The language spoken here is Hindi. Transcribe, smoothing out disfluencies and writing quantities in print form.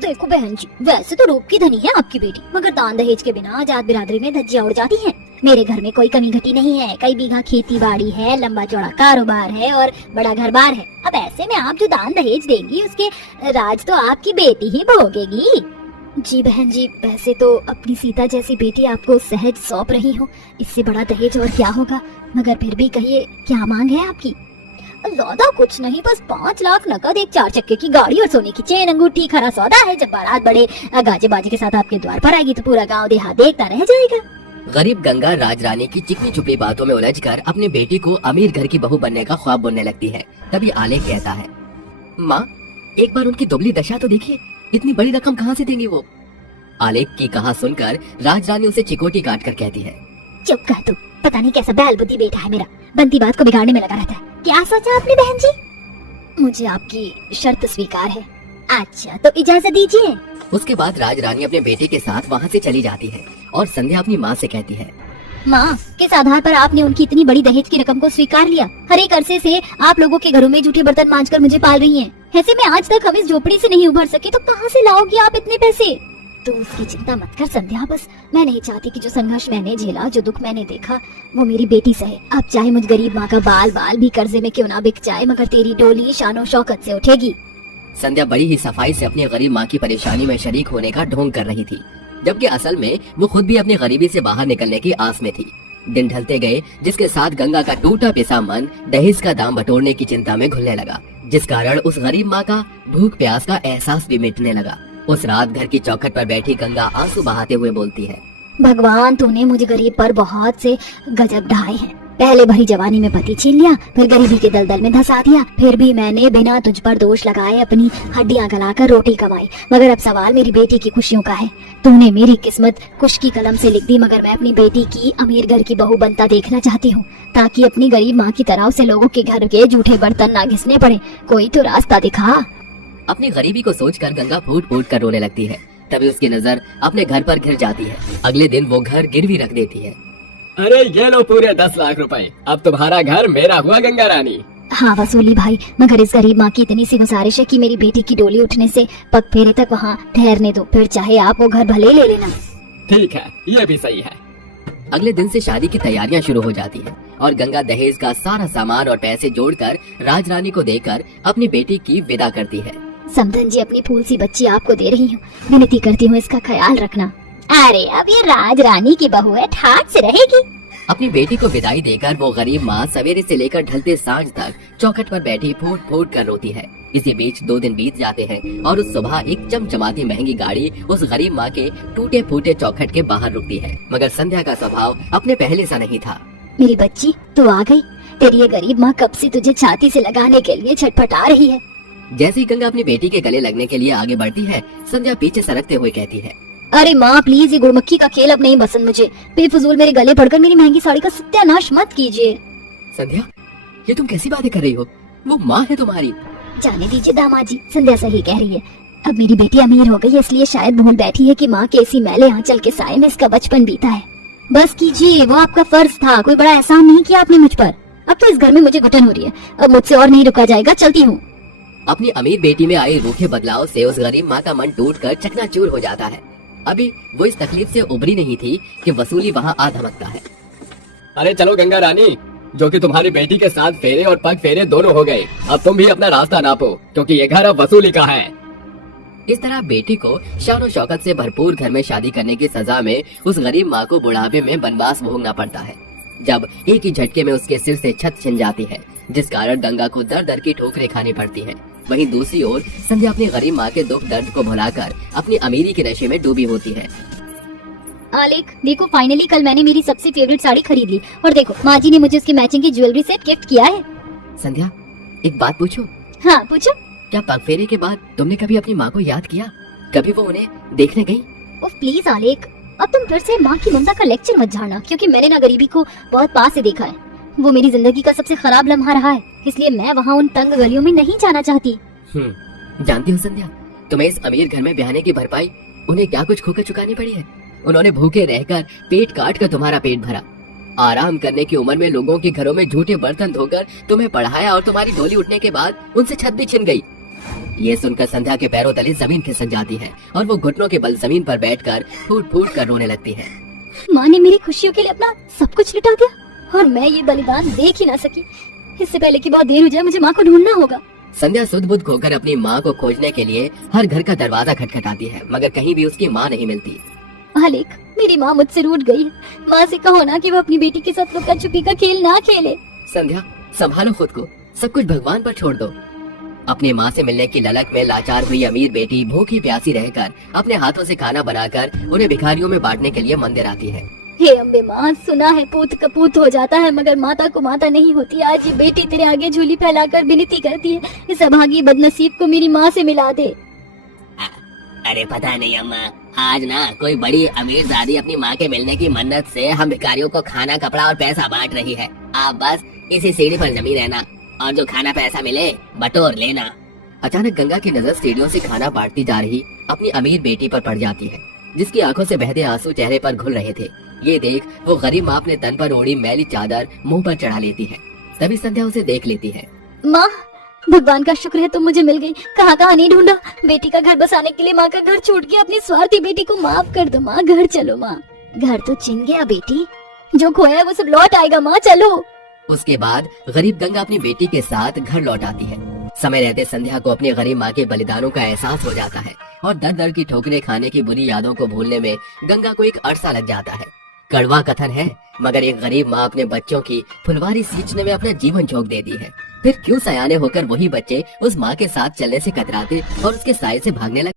देखो बहन जी, वैसे तो रूप की धनी है आपकी बेटी, मगर दान दहेज के बिना जात बिरादरी में धज्जियां उड़ जाती हैं। मेरे घर में कोई कमी घटी नहीं है, कई बीघा खेती बाड़ी है, लंबा चौड़ा कारोबार है और बड़ा घर बार है। अब ऐसे में आप जो दान दहेज देंगी उसके राज तो आपकी बेटी ही भोगेगी। जी बहन जी, वैसे तो अपनी सीता जैसी बेटी आपको सहज सौंप रही हूँ, इससे बड़ा दहेज और क्या होगा। मगर फिर भी कहिए, क्या मांग है आपकी? ज्यादा कुछ नहीं, बस 5 लाख नकद, एक 4 चक्के की गाड़ी और सोने की चेन अंगूठी खरा सौदा है। जब बारात बड़े गाजे बाजे के साथ आपके द्वार पर आएगी तो पूरा गांव देहात देखता रह जाएगा। गरीब गंगा राजरानी की चिकनी चुपड़ी बातों में उलझकर अपने बेटी को अमीर घर की बहू बनने का ख्वाब बुनने लगती है। तभी आलेख कहता है, माँ एक बार उनकी दुबली दशा तो देखिए, इतनी बड़ी रकम कहाँ से देंगी वो। आलेख की कहा सुनकर राजरानी उसे चिकोटी काट कर कहती है, चुप कर तू, पता नहीं कैसा बैल बुद्धि बेटा है मेरा, बनती बात को बिगाड़ने में लगा रहता है। क्या सोचा आपने बहन जी? मुझे आपकी शर्त स्वीकार है। अच्छा तो इजाजत दीजिए। उसके बाद राजरानी अपने बेटे के साथ वहाँ से चली जाती है और संध्या अपनी माँ से कहती है, माँ किस आधार पर आपने उनकी इतनी बड़ी दहेज की रकम को स्वीकार लिया? हर एक अरसे से आप लोगों के घरों में जूठे बर्तन मांजकर मुझे पाल रही हैं। ऐसे में आज तक हम इस झोपड़ी से नहीं उभर सके तो कहाँ से लाओगी आप इतने पैसे? तो उसकी चिंता मत कर संध्या, बस मैं नहीं चाहती कि जो संघर्ष मैंने झेला, जो दुख मैंने देखा, वो मेरी बेटी सहे। अब चाहे मुझ गरीब माँ का बाल बाल भी कर्जे में क्यों ना बिक जाए, मगर तेरी डोली शानो शौकत से उठेगी। संध्या बड़ी ही सफाई से अपनी गरीब माँ की परेशानी में शरीक होने का ढोंग कर रही थी, जबकि असल में वो खुद भी अपनी गरीबी से बाहर निकलने की आस में थी। दिन ढलते गए, जिसके साथ गंगा का टूटा पिसा मन दहेज का दाम बटोरने की चिंता में घुलने लगा, जिस कारण उस गरीब माँ का भूख प्यास का एहसास भी मिटने लगा। उस रात घर की चौखट पर बैठी गंगा आंसू बहाते हुए बोलती है, भगवान तूने मुझे गरीब पर बहुत से गजब ढाए हैं। पहले भरी जवानी में पति छीन लिया, फिर गरीबी के दलदल में धंसा दिया, फिर भी मैंने बिना तुझ पर दोष लगाए अपनी हड्डियां गलाकर रोटी कमाई। मगर अब सवाल मेरी बेटी की खुशियों का है। तूने मेरी किस्मत कुश की कलम से लिख दी, मगर मैं अपनी बेटी की अमीर घर की बहू बनता देखना चाहती हूँ, ताकि अपनी गरीब माँ की तरह उसे लोगों के घर के जूठे बर्तन ना घिसने पड़े। कोई तो रास्ता दिखा। अपनी गरीबी को सोचकर गंगा फूट फूट कर रोने लगती है। तभी उसकी नजर अपने घर पर गिर जाती है। अगले दिन वो घर गिरवी रख देती है। अरे ये लो पूरे 10 लाख रुपए, अब तुम्हारा घर मेरा हुआ गंगा रानी। हाँ वसूली भाई, मगर इस गरीब माँ की इतनी सी गुजारिश है कि मेरी बेटी की डोली उठने से पग फेरे तक वहाँ ठहरने दो, फिर चाहे आप वो घर भले ले लेना। ठीक है, ये भी सही है। अगले दिन से शादी की तैयारियां शुरू हो जाती हैं और गंगा दहेज का सारा सामान और पैसे जोड़कर राजरानी को देकर अपनी बेटी की विदा करती है। समधन जी, अपनी फूल सी बच्ची आपको दे रही हूँ, विनती करती हूँ इसका ख्याल रखना। अरे अब ये राजरानी की बहू है, ठाट से रहेगी। अपनी बेटी को विदाई देकर वो गरीब माँ सवेरे से लेकर ढलते सांझ तक चौखट पर बैठी फूट फूट कर रोती है। इसी बीच 2 दिन बीत जाते हैं और उस सुबह एक चमचमाती महंगी गाड़ी उस गरीब माँ के टूटे फूटे चौखट के बाहर रुकती है। मगर संध्या का स्वभाव अपने पहले सा नहीं था। मेरी बच्ची तू आ गई, तेरी ये गरीब माँ कब से तुझे छाती से लगाने के लिए छटपटा रही है। जैसे ही गंगा अपनी बेटी के गले लगने के लिए आगे बढ़ती है, संध्या पीछे सरकते हुए कहती है, अरे माँ प्लीज, ये गुड़मक्खी का खेल अब नहीं पसंद मुझे। बेफजूल मेरे गले पड़कर मेरी महंगी साड़ी का सत्यानाश मत कीजिए। संध्या ये तुम कैसी बातें कर रही हो, वो माँ है तुम्हारी। जाने दीजिए दामाद जी, संध्या सही कह रही है। अब मेरी बेटी अमीर हो गई, इसलिए शायद भूल बैठी है कि माँ के इसी मैले आंचल के साए में इसका बचपन बीता है। बस कीजिए, वो आपका फर्ज था, कोई बड़ा एहसान नहीं किया आपने मुझ पर। अब तो इस घर में मुझे घुटन हो रही है, अब मुझसे और नहीं रुका जाएगा, चलती हूँ। अपनी अमीर बेटी में आए रूखे बदलाव से उस गरीब माँ का मन टूटकर चकनाचूर हो जाता है। अभी वो इस तकलीफ से उभरी नहीं थी कि वसूली वहाँ आ धमकता है। अरे चलो गंगा रानी, जो कि तुम्हारी बेटी के साथ फेरे और पग फेरे दोनों हो गए, अब तुम भी अपना रास्ता नापो, क्योंकि ये घर अब वसूली का है। इस तरह बेटी को शान और शौकत से भरपूर घर में शादी करने की सजा में उस गरीब माँ को बुढ़ापे में बनवास भोगना पड़ता है, जब एक ही झटके में उसके सिर से छत छिन जाती है, जिस कारण गंगा को दर दर की ठोकरें खानी पड़ती है। वहीं दूसरी ओर संध्या अपनी गरीब माँ के दुख दर्द को भुलाकर अपनी अमीरी के नशे में डूबी होती है। आलेख देखो, फाइनली कल मैंने मेरी सबसे फेवरेट साड़ी खरीद ली, और देखो माँ जी ने मुझे उसकी मैचिंग की ज्वेलरी सेट गिफ्ट किया है। संध्या एक बात पूछूं? हाँ पूछो। क्या पगफेरे के बाद तुमने कभी अपनी माँ को याद किया? कभी वो उन्हें देखने गई? ओह प्लीज आलेख, अब तुम फिर से माँ की ममता का लेक्चर मत झाड़ना, क्योंकि मैंने ना गरीबी को बहुत पास से देखा है। वो मेरी जिंदगी का सबसे खराब लम्हा रहा है, इसलिए मैं वहाँ उन तंग गलियों में नहीं जाना चाहती। जानती हो संध्या, तुम्हें इस अमीर घर में ब्याहने की भरपाई उन्हें क्या कुछ खोकर चुकानी पड़ी है। उन्होंने भूखे रहकर पेट काट कर तुम्हारा पेट भरा, आराम करने की उम्र में लोगों के घरों में झूठे बर्तन धोकर तुम्हें पढ़ाया, और तुम्हारी डोली उठने के बाद उनसे छत भी छिन गई। ये सुनकर संध्या के पैरों तले जमीन खिसक जाती है और वो घुटनों के बल जमीन पर बैठकर फूट फूट कर रोने लगती है। माँ ने मेरी खुशियों के लिए अपना सब कुछ लुटा दिया और मैं ये बलिदान देख ही ना सकी। इससे पहले कि बहुत देर हो जाए मुझे माँ को ढूंढना होगा। संध्या सुध बुध खोकर अपनी माँ को खोजने के लिए हर घर का दरवाजा खटखटाती है, मगर कहीं भी उसकी माँ नहीं मिलती। आलेख, मेरी माँ मुझसे रूठ गई है। माँ से कहो ना कि वो अपनी बेटी के साथ लुका छुपी का खेल ना खेले। संध्या, संभालो खुद को, सब कुछ भगवान पर छोड़ दो। अपनी माँ से मिलने की ललक में लाचार हुई अमीर बेटी भूखी प्यासी रहकर अपने हाथों से खाना बनाकर उन्हें भिखारियों में बांटने के लिए मंदिर आती है। हे अम्बे माँ, सुना है पूत कपूत हो जाता है मगर माता को माता नहीं होती। आज ये बेटी तेरे आगे झूली फैलाकर विनती करती है, इस अभागी बदनसीब को मेरी माँ से मिला दे। अरे पता नहीं अम्मा, आज ना कोई बड़ी अमीर दादी अपनी माँ के मिलने की मन्नत से हम भिखारियों को खाना, कपड़ा और पैसा बांट रही है। आप बस इसी सीढ़ी पर जमी रहना और जो खाना पैसा मिले बटोर लेना। अचानक गंगा की नजर सीढ़ियों से खाना बांटती जा रही अपनी अमीर बेटी पर पड़ जाती है, जिसकी आंखों से बहते आंसू चेहरे पर घुल रहे थे। ये देख वो गरीब माँ अपने तन पर ओढ़ी मैली चादर मुंह पर चढ़ा लेती है। तभी संध्या उसे देख लेती है। माँ, भगवान का शुक्र है तुम मुझे मिल गई। कहाँ कहाँ नहीं ढूंढा। बेटी का घर बसाने के लिए माँ का घर छोड़ के अपनी स्वार्थी बेटी को माफ कर दो माँ। घर चलो माँ। घर तो छिन गया बेटी, जो खोया वो सब लौट आएगा माँ, चलो। उसके बाद गरीब गंगा अपनी बेटी के साथ घर लौट आती है। समय रहते संध्या को अपनी गरीब माँ के बलिदानों का एहसास हो जाता है और दर दर की ठोकरें खाने की बुरी यादों को भूलने में गंगा को एक अरसा लग जाता है। कड़वा कथन है, मगर एक गरीब माँ अपने बच्चों की फुलवारी सींचने में अपना जीवन झोंक देती है। फिर क्यों सयाने होकर वही बच्चे उस माँ के साथ चलने से कतराते और उसके साये से भागने लगते।